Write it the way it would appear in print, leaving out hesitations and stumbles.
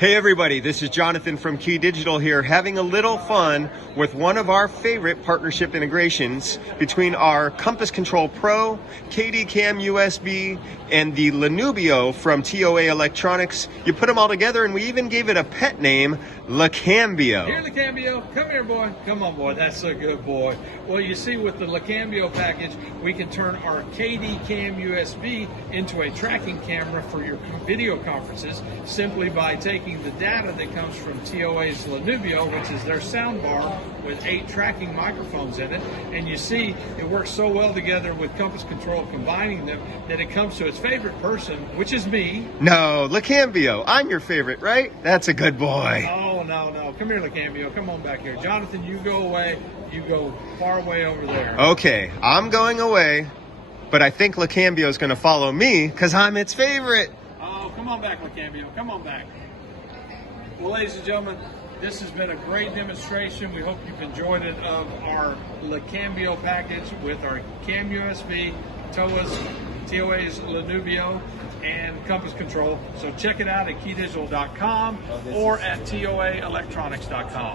Hey everybody, this is Jonathan from KeyDigital here, having a little fun with one of our favorite partnership integrations between our Compass Control Pro, KD-Cam USB, and the LeCambio from TOA Electronics. You put them all together and we even gave it a pet name, LeCambio. Here, LeCambio, come here, boy. Come on, boy, that's a good boy. Well, you see, with the LeCambio package, we can turn our KD-Cam USB into a tracking camera for your video conferences simply by taking the data that comes from TOA's LeCambio, which is their sound bar with 8 tracking microphones in it. And you see, it works so well together with Compass Control, combining them, that it comes to its favorite person, which is me. No, LeCambio, I'm your favorite, right? That's a good boy. Oh, no. Come here, LeCambio. Come on back here. Jonathan, you go away. You go far away over there. Okay, I'm going away, but I think LeCambio is going to follow me because I'm its favorite. Oh, come on back, LeCambio. Come on back. Well, ladies and gentlemen, this has been a great demonstration. We hope you've enjoyed it of our LeCambio package with our Cam USB, TOA's LeCambio, and Compass Control. So check it out at KeyDigital.com or at TOAelectronics.com.